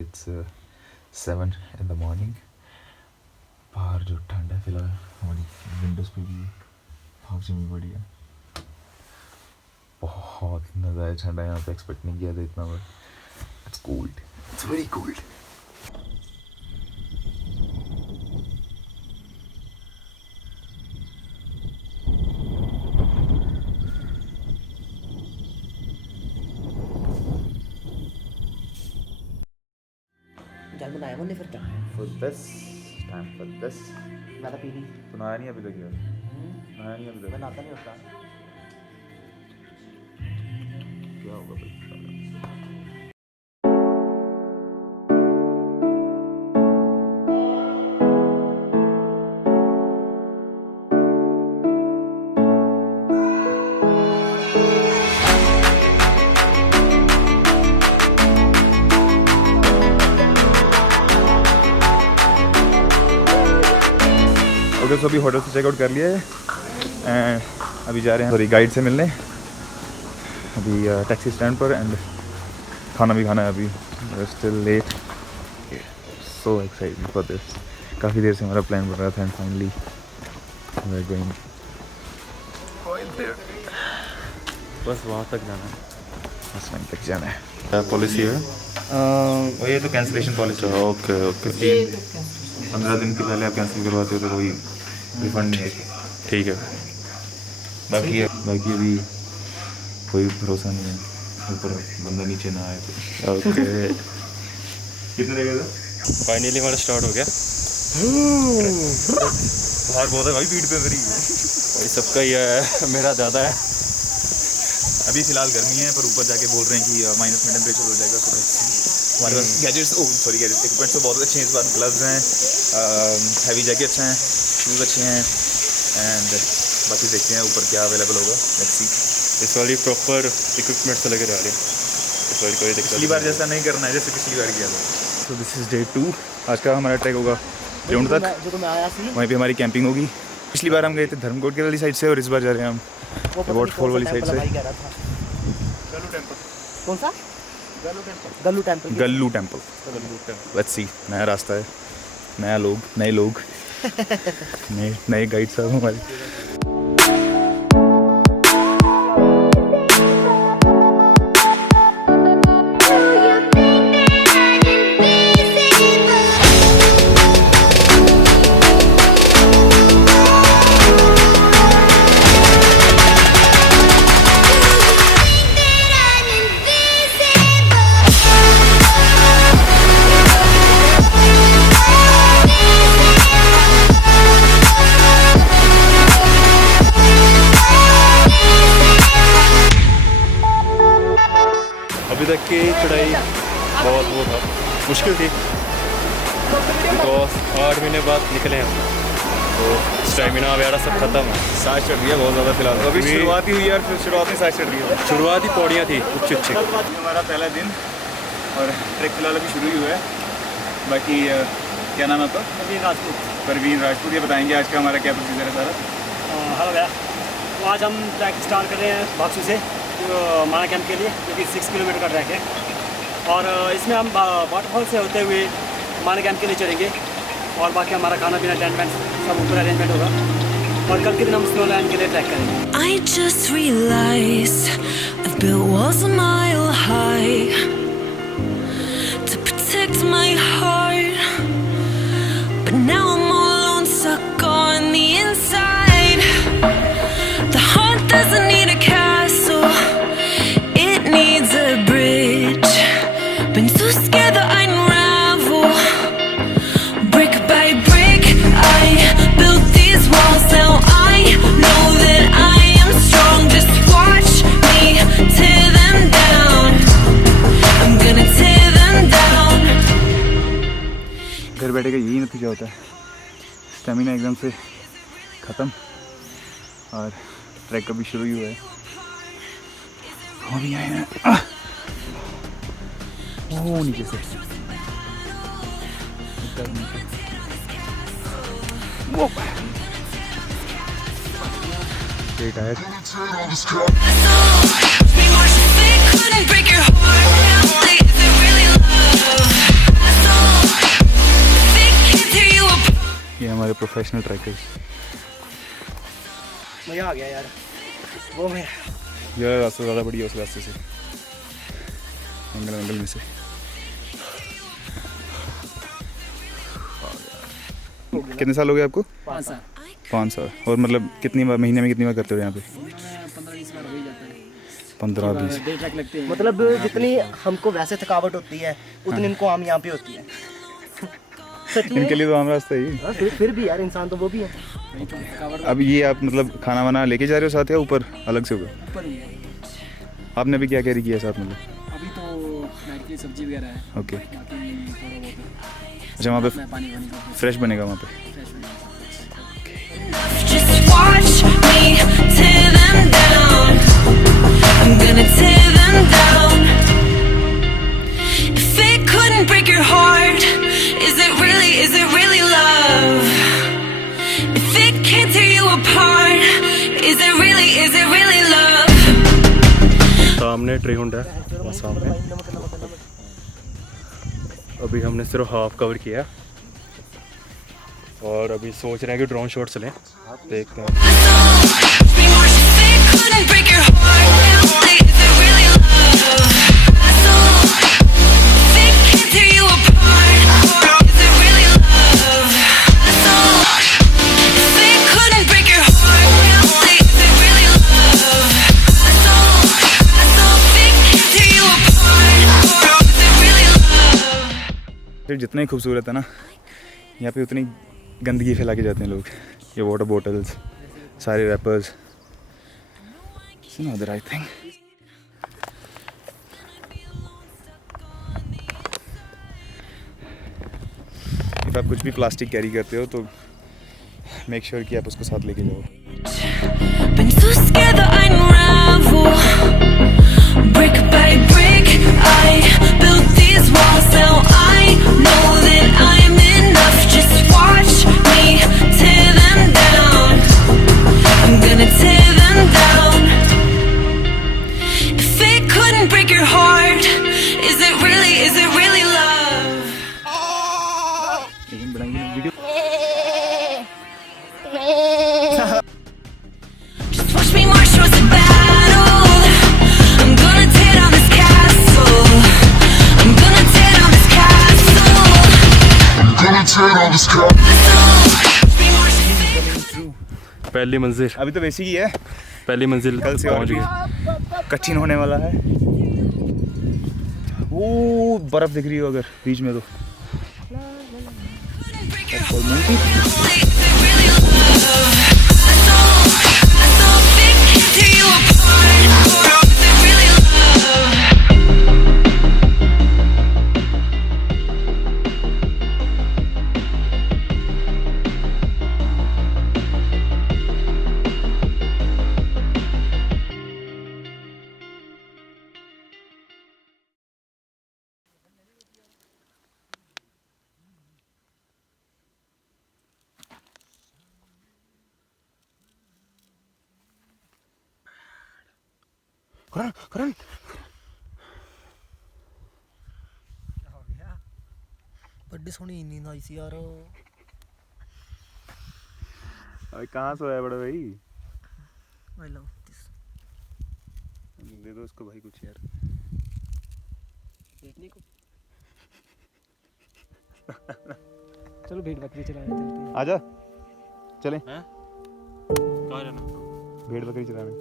It's 7 in the morning. बाहर जो ठंड है फिलहाल हमारी विंडोज़ पे भी भाग जमी पड़ी है। बहुत नज़ारा ठंडा है यहाँ पे, एक्सपेक्ट नहीं किया था इतना, but it's cold, it's very cold. जल बनाया मैंने फिर क्या For this time, for this मैं तो पी ली। तो नहाया नहीं अभी तक यार, नहाया नहीं अभी तक। मैं नहाता नहीं होता। क्या होगा भाई? ओके, सो अभी होटल से चेकआउट कर लिया है एंड अभी जा रहे हैं सॉरी गाइड से मिलने, अभी टैक्सी स्टैंड पर, एंड खाना भी खाना है अभी, still late, so excited for this. काफ़ी देर से हमारा प्लान बन रहा था and finally we are going. बस वहाँ तक जाना है, बस वहीं तक जाना है। क्या पॉलिसी है? ये तो कैंसिलेशन पॉलिसी है। ओके ओके, 15 दिन के पहले आप कैंसिल करवाते हो तो कोई रिफंड नहीं है। ठीक है। बाकी अभी कोई भरोसा नहीं है, ऊपर बंदा नीचे ना आए तो। ओके कितने देगा था? फाइनली हमारा स्टार्ट हो गया। बाहर बहुत है भाई, भीड़ पे मेरी भाई सबका ही है, मेरा ज़्यादा है। अभी फ़िलहाल गर्मी है, पर ऊपर जाके बोल रहे हैं कि माइनस में टेम्परेचर हो जाएगा सुबह। हमारे पास गैजेट्स इक्विपमेंट्स तो बहुत अच्छे हैं इस बार। ग्लव्स हैं, हैवी जैकेट्स हैं, शूज़ अच्छे हैं, एंड बाकी देखते हैं ऊपर क्या अवेलेबल होगा। Let's see. इस वाली प्रॉपर इक्विपमेंट से लेकर आ रहे हैं, इस वाली कोई दिक्कत पिछली बार जैसा नहीं करना है जैसे पिछली बार किया था। तो दिस इज़ डे 2। आज का हमारा ट्रैक होगा ट्रिउंड तक, जो मैं आया सी वहीं पे हमारी कैंपिंग होगी। पिछली बार हम गए थे धर्मकोट की वाली साइड से, और इस बार जा रहे हैं हम वाटरफॉल वाली साइड से। कौन सा? Gallu temple. Gallu temple. Let's see. नया रास्ता है, नया लोग, नए लोग नए गाइड साहब हमारे। अभी तक की चढ़ाई बहुत वो था, मुश्किल थी, बिकॉज 8 महीने बाद निकले हम, तो स्टेमिना वगैरह सब खत्म है। सांस चढ़ रही है बहुत ज़्यादा फिलहाल, तो अभी शुरुआत ही हुई है, फिर शुरुआत में सांस चढ़ रही है। शुरुआती पौड़ियाँ थी अच्छी। हमारा पहला दिन और ट्रैक फिलहाल अभी शुरू ही हुआ है। बाकी क्या नाम है आपका? परवीन राजपूत। ये बताएंगे आज का हमारा क्या प्रोसीजर है सारा। हेलो भैया, तो आज हम ट्रैक स्टार्ट कर रहे हैं बाक्सू से माना कैंप के लिए, जो कि 6 किलोमीटर का ट्रैक है, और इसमें हम वाटरफॉल से होते हुए माना कैंप के लिए चलेंगे, और बाकी हमारा खाना पीना टेंट वेंट सब ऊपर अरेंजमेंट होगा, और कल के दिन हम स्नो लैंड के लिए ट्रैक करेंगे। I just realized I've built walls a mile high to protect my heart, but now I'm all alone, stuck on the inside. The heart doesn't need a castle, it needs a bridge. Been too scared that I unravel, brick by brick I built these walls. Now I know that I am strong, just watch me tear them down. I'm gonna tear them down. घर बैठे का यही नतीजा होता है, stamina एकदम से ख़त्म, और ट्रैक का भी शुरू ही हुआ है। अभी आए हैं वो नीचे से, वो tyre. Couldn't break your heart. Is it really love? Professional trackers. मज़ा आ गया यार, वो मैं यह रास्ता ज़्यादा बढ़िया उस रास्ते से, एंगल में से। कितने साल हो गए आपको? 5 साल। 5 साल। और मतलब कितनी बार महीने में कितनी बार करते हो यहाँ पे? 15-20 बार हो ही जाता है। 15-20। डे ट्रैक लगते हैं। मतलब जितनी हमको वैसे थकावट होती है उतनी इनको आम यहाँ पे होती है। सच में। इनके लिए तो आम रास्ता ही। हाँ, फिर भी यार इंसान तो वो भी है। अब ये आप मतलब खाना वाना लेके जा रहे हो साथ या ऊपर अलग से होगा? ऊपर ही है। आपने अभी क्या कैरी किया साथ मतलब? अभी तो नाइट की सब्जी वगैरह है। ओके। बाकी थोड़ा बहुत अच्छा, वहाँ पे पानी वानी का फ्रेश बनेगा वहाँ पे? फ्रेश हो जाएगा। Just watch me tear them down. I'm gonna tear them down. If it couldn't break your heart, is it really love? If it can't tear you apart, is it really love? सामने ट्रिउंड है, वहाँ सामने। अभी हमने सिर्फ half cover किया और अभी सोच रहे हैं कि ड्रोन शॉट्स लें, देखते हैं। If it couldn't break your heart, is it really love? If it can't tear you apart, is it really love? If it couldn't break your heart, is it really love? If it can't tear you apart, is it really love? फिर जितना ही खूबसूरत है ना, यहाँ पे उतनी गंदगी फैला के जाते हैं लोग। ये वाटर बॉटल्स, सारे rappers, other I think. If आप कुछ भी प्लास्टिक कैरी करते हो तो मेक श्योर कि आप उसको साथ लेके जाओ। Been too scared that I unravel. Brick by brick, I built these walls. Now I know that I'm enough. Just watch me tear them down. I'm gonna tear them down. If it couldn't break your heart, is it really love? लेकिन बनाएंगे video. Just watch me march towards the battle. I'm gonna tear down this castle. I'm gonna tear down this castle. पहली मंजिल, अभी तो वैसी ही है, पहली मंजिल कल से और पहुँच भी गए। कठिन होने वाला है। वो बर्फ दिख रही हो अगर बीच में तो। करण बड़ी सोहनी नींद आई सी यार। अभी कहाँ सोया बड़ा भाई? I love this. दे दो उसको भाई कुछ यार। देखने को चलो भेड़ बकरी चलाने चलते हैं। आजा चलें। हैं? कहाँ जाना? भेड़ बकरी चलाने।